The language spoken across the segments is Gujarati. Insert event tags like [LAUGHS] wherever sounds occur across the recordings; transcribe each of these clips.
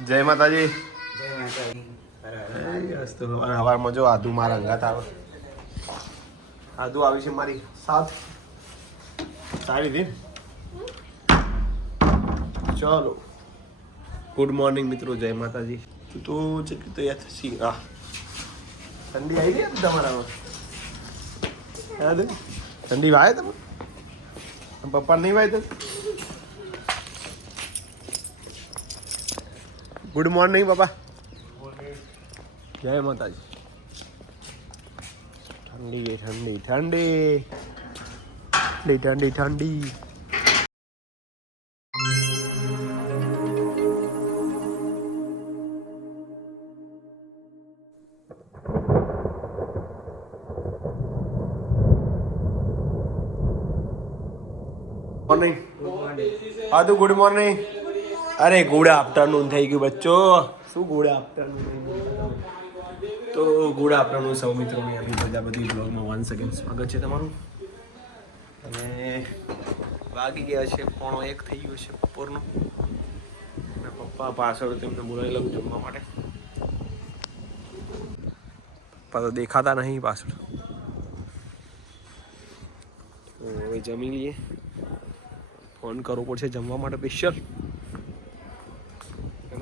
જય માતાજી. જય માતાજી. હવારમાં જો આદુ મારા અંગાત આવે. આદુ આવી છે મારી સાથ. સારી હતી ચલો. ગુડ મોર્નિંગ મિત્રો જય માતાજી. તું જેટલી તૈયાર થશી આ ઠંડી આવી ગઈ તમારામાં? ઠંડી વાય તમે? પપ્પા નહીં વાય તો ગુડ મોર્નિંગ પપ્પા જય માતાજી. ઠંડી ઠંડી ઠંડી. ઠંડી ઠંડી ઠંડી. મોર્નિંગ હા તો ગુડ મોર્નિંગ અરે ગુડ આફ્ટરનૂન થઈ ગયું બચ્ચો. શું ગુડ આફ્ટરનૂન તો ગુડ આફ્ટરનૂન સૌ મિત્રોની. આવી પ્રજાપતિ બ્લોગમાં વન સેકન્ડ સ્વાગત છે તમારું. અને વાગી ગયા છે પોણો એક થઈ ગયો છે બપોરનો. અને પપ્પા પાછળ તેમને બોલાવી લઉં જમવા માટે. પપ્પા તો દેખાતા નહીં પાછળ. હવે જમી લઈએ. ફોન કરવો પડશે જમવા માટે સ્પેશિયલ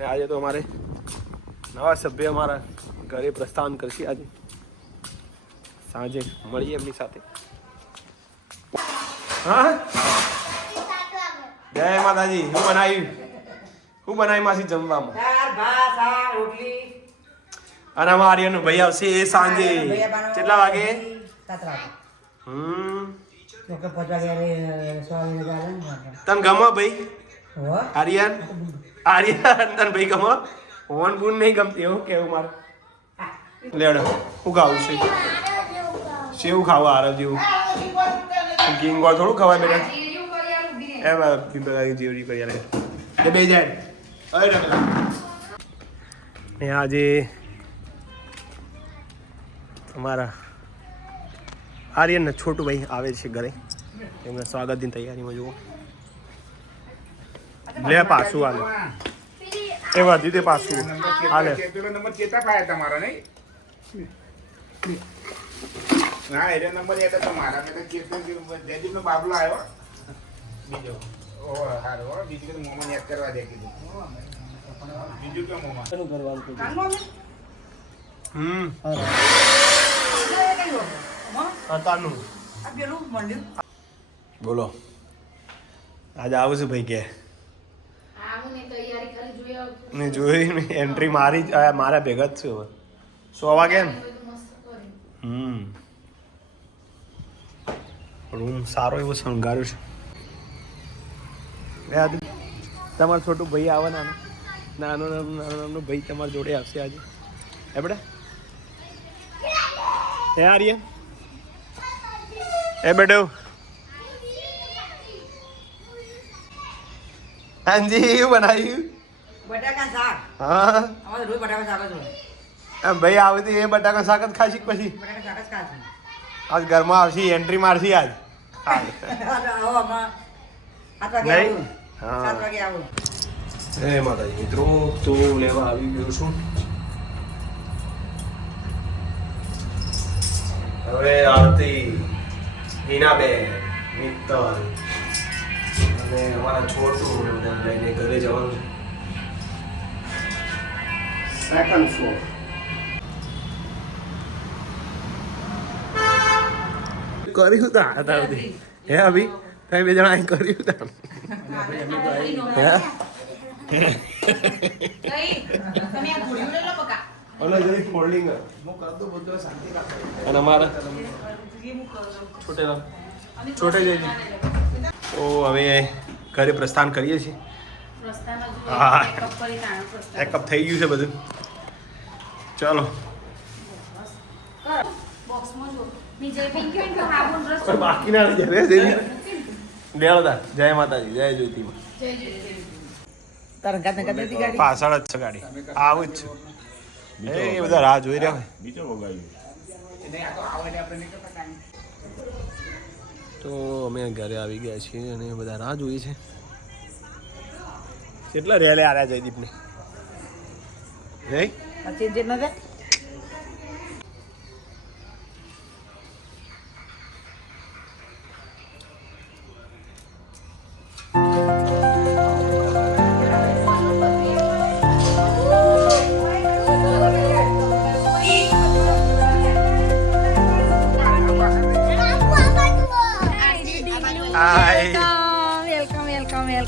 અને આજે તો અમારે નવા સભ્ય અમારા ઘરે પ્રસ્થાન કરશે આજે. સાંજે મળીએ એમની સાથે. હા? જય માતાજી. હું બનાવ્યું? હું બનાવી માસી જમવામાં? અને અમારા આર્યનો ભાઈ આવશે એ સાંજે. કેટલા વાગે? હમ. તને ગમો ભાઈ? આર્યન? આર્યન તને ભાઈ ગમો. હોન બૂન નહીં ગમતી એવું કેવું મારે. લેડો હું ખાવું છે? સેવ ખાવા, આરવ જેવું? ગીંગો થોડું ખવાય બેટા. એમ પીપળા જેવડી કરી આલે. એ બે જાય. અરે ને આજે અમારા છોટું ભાઈ આવે છે ઘરે. એમના સ્વાગતની તૈયારીમાં જુઓ. લે પાછું હાલે. એ વધી તે પાછું. હાલે. પેલો નંબર ચેતા પાયા તમારા નહીં હા એટલે નંબર એ તમારા મેં તો ચેતન જયદીપ નો બાબલો આવ્યો બીજો. ઓ હારો બીજી કીધું મોમાં યાદ કરવા દે કીધું. બીજું કે મોમાં? હમ. તાનું. બોલો. આજે આવું છું ભાઈ કે. ને જોઈ એન્ટ્રી મારી મારા ભેગા જ છું હવે. સો વાગે ને હમ. રૂમ સારો એવો શણગાર્યો છે. તમારો છોટું ભાઈ આવે નાનો. નાનો નાનો નાનો નાનો ભાઈ તમારા જોડે આવશે આજે. હે બેટા? હે આર્યન? એ બેટો? હાજી એવું બનાવ્યું? બટાકા શાક. હા. અમારે રોજ બટાકા શાક જ હોય. એમ ભાઈ આવે તો એ બટાકા શાક જ ખાશી પછી. બટાકા શાક જ ખાશું આજ ઘરમાં આવશે એન્ટ્રી મારશી આજ. [LAUGHS] હા. આવો હમણાં સાત વાગે નહીં? આવું. હા. સાત વાગે આવું. એ માતાજી મિત્રો તો લેવા આવી ગયો છું. હવે આવતી હિનાબેન મિત્તલ. અને અમારા છોટું ને બધાને લઈને ઘરે જવાનું સેકન્ડ ફ્લોર કર્યું તા હતા હે અભી? તમે બે જણા અહીં કર્યું તા. હે અને હું અમારા છોટે જઈ ઓ હવે ઘરે પ્રસ્થાન કરીએ છીએ. હા. એકઅપ થઈ ગયું છે બધું. ચાલો. બાકી ના રહી. જાય જય માતાજી જય જ્યોતિમાં પાછળ જ છે ગાડી. આવું જ છે. એ બધા રાહ જોઈ રહ્યા હોય. બીજો તો અમે ઘરે આવી ગયા છીએ અને બધા રાહ જોઈએ છે. કેટલા રેલે આવ્યા જયદીપને? જય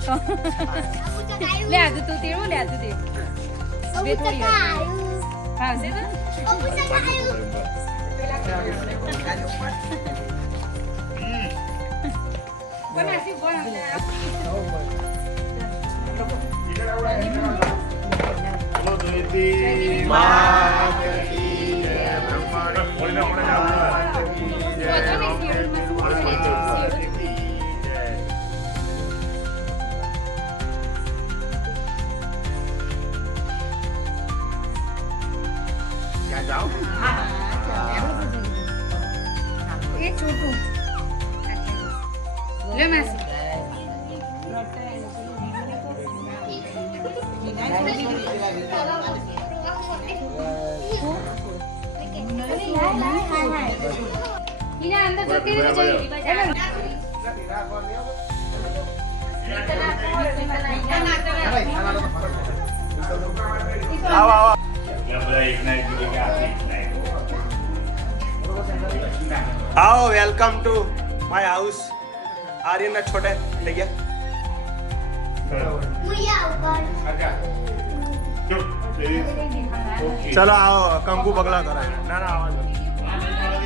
વેલકમ લે આજુ તું તેડું લે આજુ તે બે થોડી ભાવશે તો બનાસી બોલ એના અંદર જતી રહી જઈ આવો આવો આવો welcome to my house Aryan ના છોટે લઈ ગયા. ચલો. આવો કંકુ પગલા કરાય ના ના આવાજ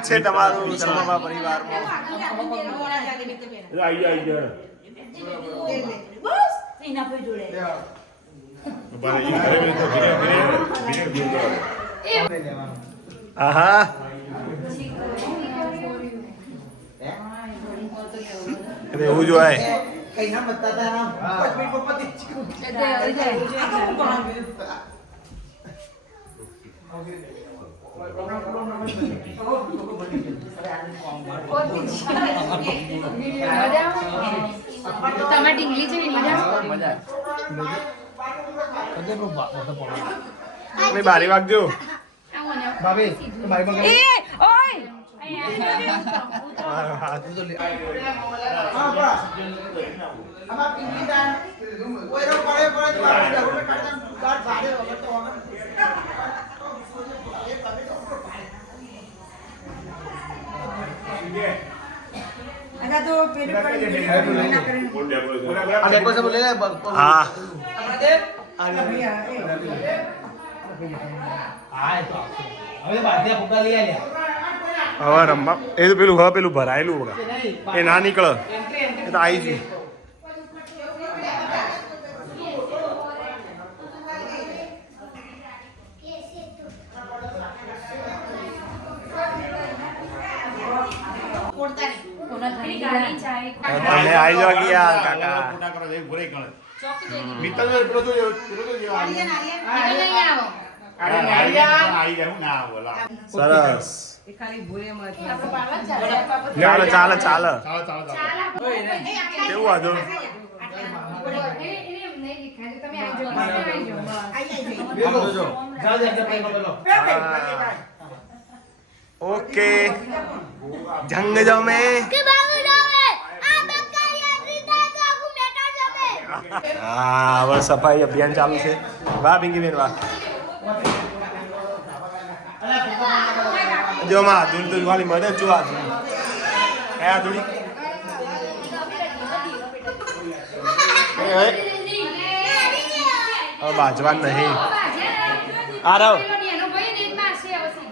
સ્વાગત છે તમારું સમા પરિવારમાં. આહા એવું જો. આય તમારી ઢીંગલી છે મજા મેં બારી વાગજો એ ઓય મારો હાથ અચ્છા તો પેલું કરી. દે. ના કરીને. હા ભાઈ, આ, એ. હવે રમવા. એ તો પેલું હવે પેલું ભરાયેલું એ ના નીકળે. એ તો આવી ગયું. તમે આવી જાઓ ગયા કાકા. સરસ. જ. ચાલો. ચાલો ચાલો. કેવું હતું ઓકે. જંગ જાઓ મેં હા હવે સફાઈ અભિયાન ચાલુ છે. વાહ પિંકી બેન વાહ. જો માં ધૂળ ધૂળ વાળી મદદ જો આ ધૂળ. હે આ ધૂળી. હવે બાજવાન નહીં. આ રહો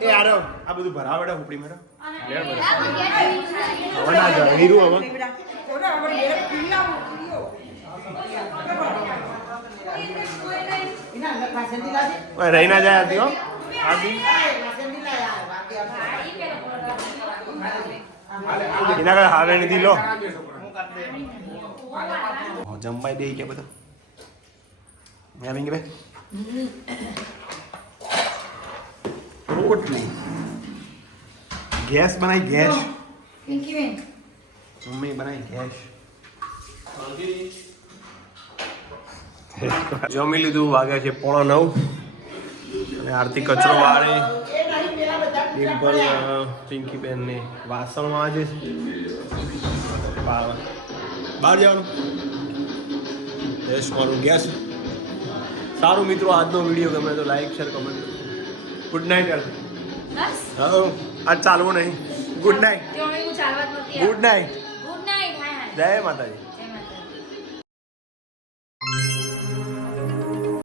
એ આ રહો આ બધું ભરાવડે ઉપડી મેડમ હવે ના જાય હીરું હવે બેટા, ઓલા આપણે ઘેર પીવડાવું, પીવો. એના અંદર પાછળથી લાગે. ઓય, રહી ના જાય આથી હો એના કારણે હારે નથી લો જમવાય દે કે બધું મેં કે ભાઈ રોટલી ગેસ બનાવી ગેસ મમ્મી બનાવી ગેસ જમી લીધું વાગે છે પોણા નવ. અને આરતી કચરો વાળે ડિમ્પલ પિંકી બેન ને વાસણ વાંચે છે. બહાર જવાનું. ગેસ મારું ગેસ. સારું મિત્રો આજનો વીડિયો ગમે તો like share comment good night યાર હલો હા આજ ચાલવું નહીં. Good night good night good night જય માતાજી.